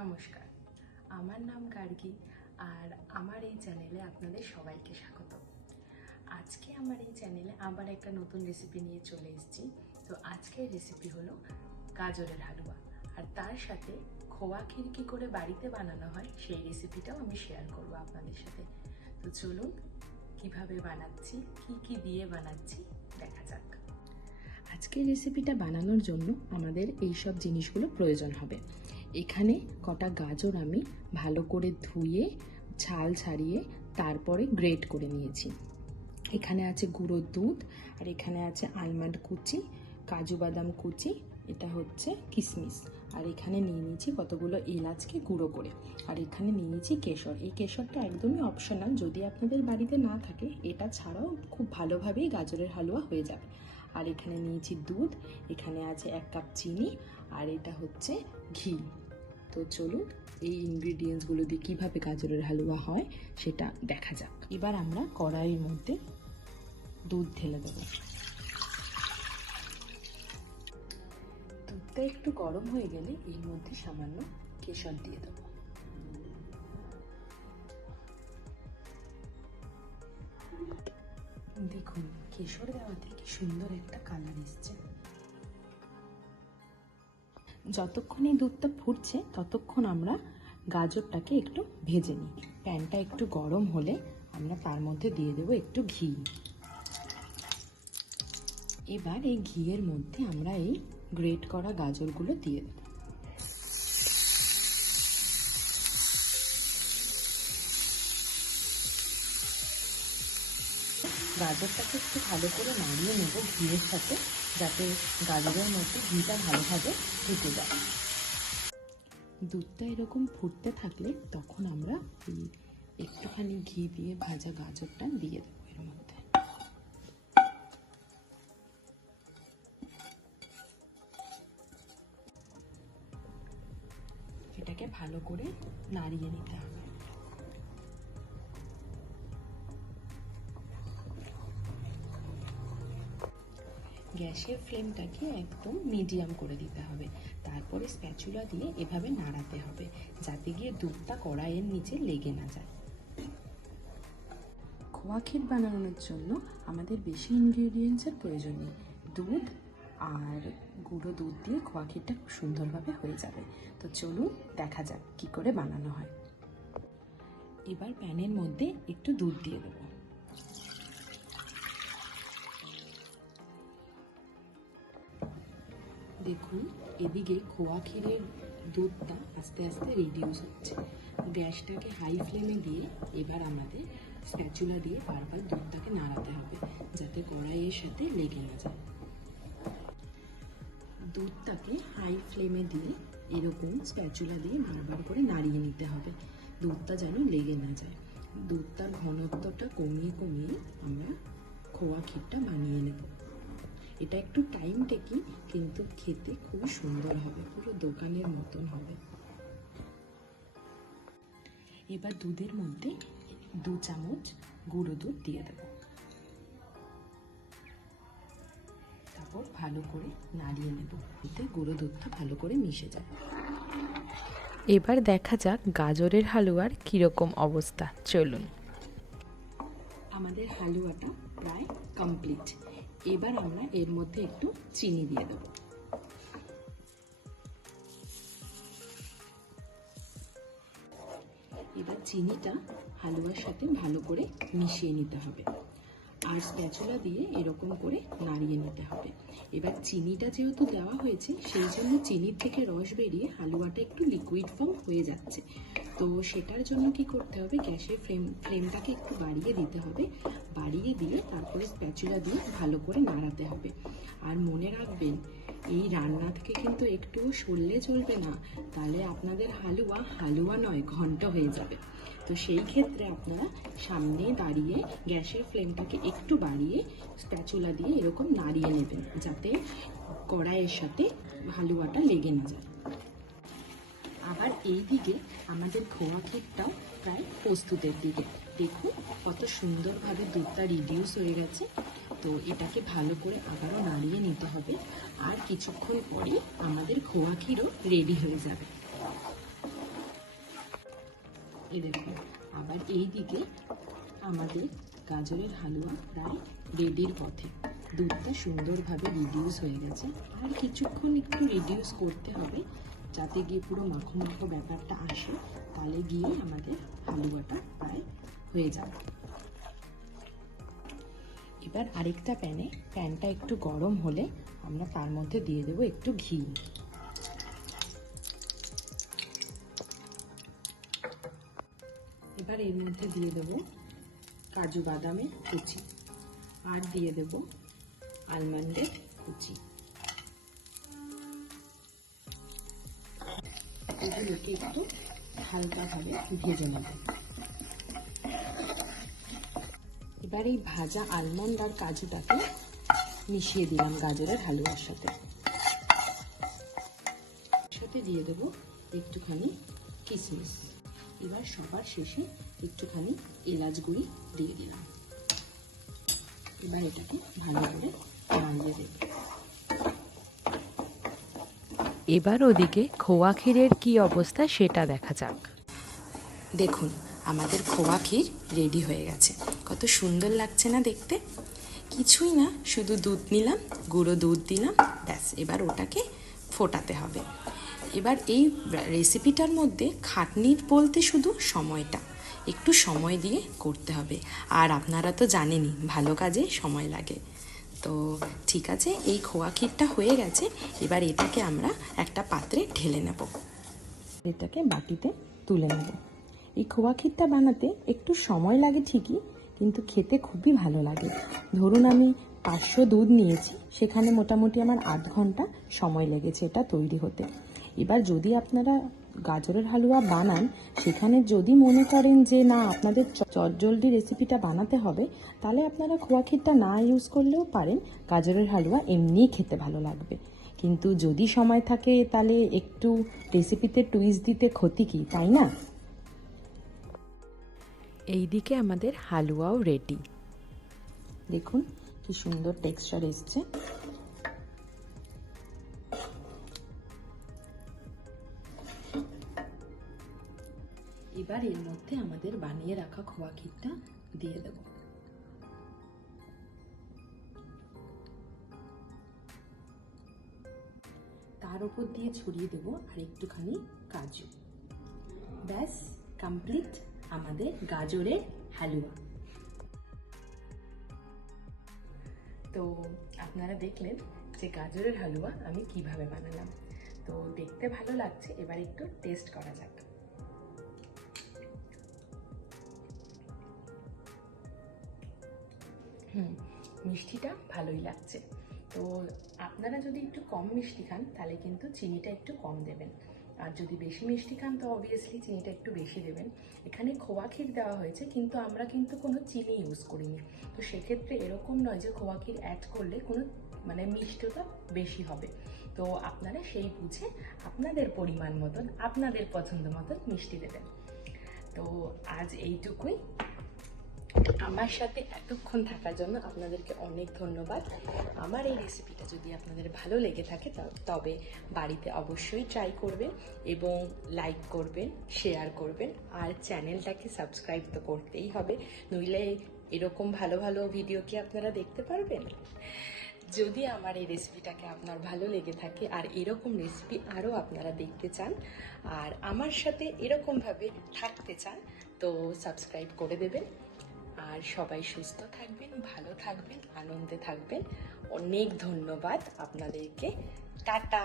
নমস্কার, আমার নাম গার্গী আর আমার এই চ্যানেলে আপনাদের সবাইকে স্বাগত। আজকে আমার এই চ্যানেলে আবার একটা নতুন রেসিপি নিয়ে চলে এসেছি। তো আজকের রেসিপি হলো গাজরের হালুয়া, আর তার সাথে খোয়া ক্ষীর কী করে বাড়িতে বানানো হয় সেই রেসিপিটাও আমি শেয়ার করব আপনাদের সাথে। তো চলুন কিভাবে বানাচ্ছি, কি দিয়ে বানাচ্ছি দেখা যাক। আজকের রেসিপিটা বানানোর জন্য আমাদের এই সব জিনিসগুলো প্রয়োজন হবে। এখানে কটা গাজর আমি ভালো করে ধুয়ে ছাল ছাড়িয়ে তারপরে গ্রেট করে নিয়েছি। এখানে আছে গুঁড়ো দুধ, আর এখানে আছে আলমন্ড কুচি, কাজু বাদাম কুচি, এটা হচ্ছে কিশমিশ, আর এখানে নিয়ে নিয়েছি কতগুলো এলাচকে গুঁড়ো করে, আর এখানে নিয়ে নিয়েছি কেশর। এই কেশরটা একদমই অপশনাল, যদি আপনাদের বাড়িতে না থাকে এটা ছাড়াও খুব ভালোভাবেই গাজরের হালুয়া হয়ে যাবে। আর এখানে নিয়েছি দুধ, এখানে আছে 1 কাপ চিনি, আর এটা হচ্ছে ঘি। তো চলুন এই ইনগ্রিডিয়েন্টসগুলো দিয়ে কীভাবে গাজরের হালুয়া হয় সেটা দেখা যাক। এবার আমরা কড়াইয়ের মধ্যে দুধ ঢেলে দেব। দুধটা একটু গরম হয়ে গেলে এর মধ্যে সামান্য কেশর দিয়ে দেব। দেখুন কেশর দেওয়াতে কি সুন্দর একটা কালার এসছে। যতক্ষণ এই দুধটা ফুটছে ততক্ষণ আমরা গাজরটাকে একটু ভেজে নিই। প্যানটা একটু গরম হলে আমরা তার মধ্যে দিয়ে দেবো একটু ঘি। এবার এই ঘিয়ের মধ্যে আমরা এই গ্রেট করা গাজরগুলো দিয়ে দেব। গাজরটাকে একটু ভালো করে নাড়িয়ে নেব ঘিয়ের সাথে, যাতে গাজরের মধ্যে ঘিটা ভালোভাবে ঢুকে যায়। দুধটা এরকম ফুটতে থাকলে তখন আমরা একটুখানি ঘি দিয়ে ভাজা গাজরটা দিয়ে দেবো এর মধ্যে। এটাকে ভালো করে নাড়িয়ে নিতে হবে। গ্যাসের ফ্লেমটাকে একদম মিডিয়াম করে দিতে হবে, তারপরে স্প্যাচুলা দিয়ে এভাবে নাড়াতে হবে যাতে গিয়ে দুধটা কড়াইয়ের নিচে লেগে না যায়। খোয়া ক্ষীর বানানোর জন্য আমাদের বেশি ইনগ্রিডিয়েন্টসের প্রয়োজন নেই। দুধ আর গুঁড়ো দুধ দিয়ে খোয়া ক্ষীরটা খুব সুন্দরভাবে হয়ে যাবে। তো চলুন দেখা যাক কী করে বানানো হয়। এবার প্যানের মধ্যে একটু দুধ দিয়ে দেবো। দেখুন এদিকে খোয়া ক্ষীরের দুধটা আস্তে আস্তে রিডিউস হচ্ছে। গ্যাসটাকে হাই ফ্লেমে দিয়ে এবার আমাদের স্প্যাচুলা দিয়ে বারবার দুধটাকে নাড়াতে হবে যাতে কড়াইয়ের সাথে লেগে না যায়। দুধটাকে হাই ফ্লেমে দিয়ে এরকম স্প্যাচুলা দিয়ে বারবার করে নাড়িয়ে নিতে হবে, দুধটা যেন লেগে না যায়। দুধটার ঘনত্বটা কমিয়ে কমিয়ে আমরা খোয়া ক্ষীরটা বানিয়ে নেব। এটা একটু টাইম টেকিং, কিন্তু খেতে খুবই সুন্দর হবে, পুরো দোকানের মতন হবে। এবার দুধের মধ্যে 2 চামচ গুঁড়ো দুধ দিয়ে দেব, তারপর ভালো করে নাড়িয়ে নেব এতে গুঁড়ো দুধটা ভালো করে মিশে যায়। এবার দেখা যাক গাজরের হালুয়ার কীরকম অবস্থা। চলুন। আমাদের হালুয়াটা প্রায় কমপ্লিট। এবার আমরা এর মধ্যে একটু চিনি দিয়ে দেব। এবার চিনিটা হালুয়ার সাথে ভালো করে মিশিয়ে নিতে হবে, আর স্প্যাচুলা দিয়ে এরকম করে নাড়িয়ে নিতে হবে। এবার চিনিটা যেহেতু দেওয়া হয়েছে সেই জন্য চিনির থেকে রস বেরিয়ে হালুয়াটা একটু লিকুইড ফর্ম হয়ে যাচ্ছে। তো সেটার জন্য কি করতে হবে, গ্যাসের ফ্লেমটাকে একটু বাড়িয়ে দিতে হবে, বাড়িয়ে দিয়ে তারপরে স্প্যাচুলা দিয়ে ভালো করে নাড়াতে হবে। আর মনে রাখবেন এই রান্না থেকে কিন্তু একটুও সরলে চলবে না, তাহলে আপনাদের হালুয়া হালুয়া নয় ঘন্ট হয়ে যাবে। তো সেই ক্ষেত্রে আপনারা সামনে দাঁড়িয়ে গ্যাসের ফ্লেমটাকে একটু বাড়িয়ে স্প্যাচুলা দিয়ে এরকম নাড়িয়ে নেবেন যাতে কড়াইয়ের সাথে হালুয়াটা লেগে না যায়। আবার এই দিকে আমাদের খোয়া ক্ষীরটাও প্রায় প্রস্তুতের দিকে। দেখুন কত সুন্দরভাবে দুধটা রিডিউস হয়ে গেছে। তো এটাকে ভালো করে আবারও নাড়িয়ে নিতে হবে, আর কিছুক্ষণ পরে আমাদের খোয়া ক্ষীরও রেডি হয়ে যাবে। এই দেখুন, আবার এই দিকে আমাদের গাজরের হালুয়া প্রায় রেডির পথে। দুধটা সুন্দরভাবে রিডিউস হয়ে গেছে, আর কিছুক্ষণ একটু রিডিউস করতে হবে যাতে গিয়ে পুরো মাখো মাখো ব্যাপারটা আসে, তাহলে গিয়ে আমাদের হালুয়াটা প্রায় হয়ে যাবে। এবার আরেকটা প্যানটা একটু গরম হলে আমরা তার মধ্যে দিয়ে দেবো একটু ঘি। এবার এর মধ্যে দিয়ে দেবো কাজু বাদামের কুচি, আর দিয়ে দেব আলমন্ডের কুচি। এগুলোকে একটু হালকাভাবে ভেজে নেব। এবার এই ভাজা আলমন্ড আর কাজুটাকে মিশিয়ে দিলাম গাজরের হালুয়ার সাথে। সাথে দিয়ে দেব একটুখানি কিশমিশ। এবার সবার শেষে একটুখানি এলাচ গুঁড়ি দিয়ে দিলাম। এবার এটাকে ভালো করে নাড়িয়ে দেব। এবার ওদিকে খোয়া ক্ষীরের কি অবস্থা সেটা দেখা যাক। দেখুন, আমাদের খোয়া ক্ষীর রেডি হয়ে গেছে। কত সুন্দর লাগছে না দেখতে? কিছুই না, শুধু দুধ নিলাম, গুঁড়ো দুধ দিলাম, ব্যাস। এবার ওটাকে ফোটাতে হবে। এবার এই রেসিপিটার মধ্যে খাটনির বলতে শুধু সময়টা, একটু সময় দিয়ে করতে হবে। আর আপনারা তো জানেনই ভালো কাজে সময় লাগে। তো ঠিক আছে, এই খোয়া ক্ষীরটা হয়ে গেছে। এবার এটাকে আমরা একটা পাত্রে ঢেলে নেব। এটাকে বাটিতে তুলে নেব। এই খোয়া ক্ষীরটা বানাতে একটু সময় লাগে ঠিকই, কিন্তু খেতে খুবই ভালো লাগে। ধরুন আমি 500 দুধ নিয়েছি, সেখানে মোটামুটি আমার 8 ঘন্টা সময় লেগেছে এটা তৈরি হতে। এবার যদি আপনারা গাজরের হালুয়া বানান, সেখানে যদি মনে করেন যে না আপনাদের চটজলদি রেসিপিটা বানাতে হবে, তাহলে আপনারা খোয়া ক্ষীরটা না ইউজ করলেও পারেন। গাজরের হালুয়া এমনিই খেতে ভালো লাগবে। কিন্তু যদি সময় থাকে তাহলে একটু রেসিপিতে টুইস্ট দিতে ক্ষতি কি, তাই না? এইদিকে আমাদের হালুয়াও রেডি। দেখুন কি সুন্দর টেক্সচার এসছে। এবার এর মধ্যে আমাদের বানিয়ে রাখা খোয়া ক্ষীরটা দিয়ে দেব। তার উপর দিয়ে ছড়িয়ে দেব আর একটুখানি কাজু। ব্যাস, কমপ্লিট আমাদের গাজরের হালুয়া। তো আপনারা দেখলেন যে গাজরের হালুয়া আমি কিভাবে বানালাম। তো দেখতে ভালো লাগছে, এবার একটু টেস্ট করা যাক। মিষ্টিটা ভালোই লাগছে। তো আপনারা যদি একটু কম মিষ্টি খান তাহলে কিন্তু চিনিটা একটু কম দেবেন, আর যদি বেশি মিষ্টি খান তো অবভিয়াসলি চিনিটা একটু বেশি দেবেন। এখানে খোয়া ক্ষীর দেওয়া হয়েছে, কিন্তু আমরা কিন্তু কোনো চিনি ইউজ করিনি। তো সেক্ষেত্রে এরকম নয় যে খোয়া ক্ষীর অ্যাড করলে কোনো মিষ্টতা বেশি হবে। তো আপনারা সেই বুঝে আপনাদের পরিমাণ মতন, আপনাদের পছন্দ মতন মিষ্টি দেবেন। তো আজ এইটুকুই। আমার সাথে এতক্ষণ থাকার জন্য আপনাদেরকে অনেক ধন্যবাদ। আমার এই রেসিপিটা যদি আপনাদের ভালো লেগে থাকে তবে বাড়িতে অবশ্যই ট্রাই করবেন এবং লাইক করবেন, শেয়ার করবেন, আর চ্যানেলটাকে সাবস্ক্রাইব তো করতেই হবে, নইলে এরকম ভালো ভালো ভিডিও কি আপনারা দেখতে পারবেন? যদি আমার এই রেসিপিটাকে আপনার ভালো লেগে থাকে আর এরকম রেসিপি আরও আপনারা দেখতে চান আর আমার সাথে এরকমভাবে থাকতে চান, তো সাবস্ক্রাইব করে দেবেন। আর সবাই সুস্থ থাকবেন, ভালো থাকবেন, আনন্দে থাকবেন। অনেক ধন্যবাদ আপনাদেরকে। টাটা।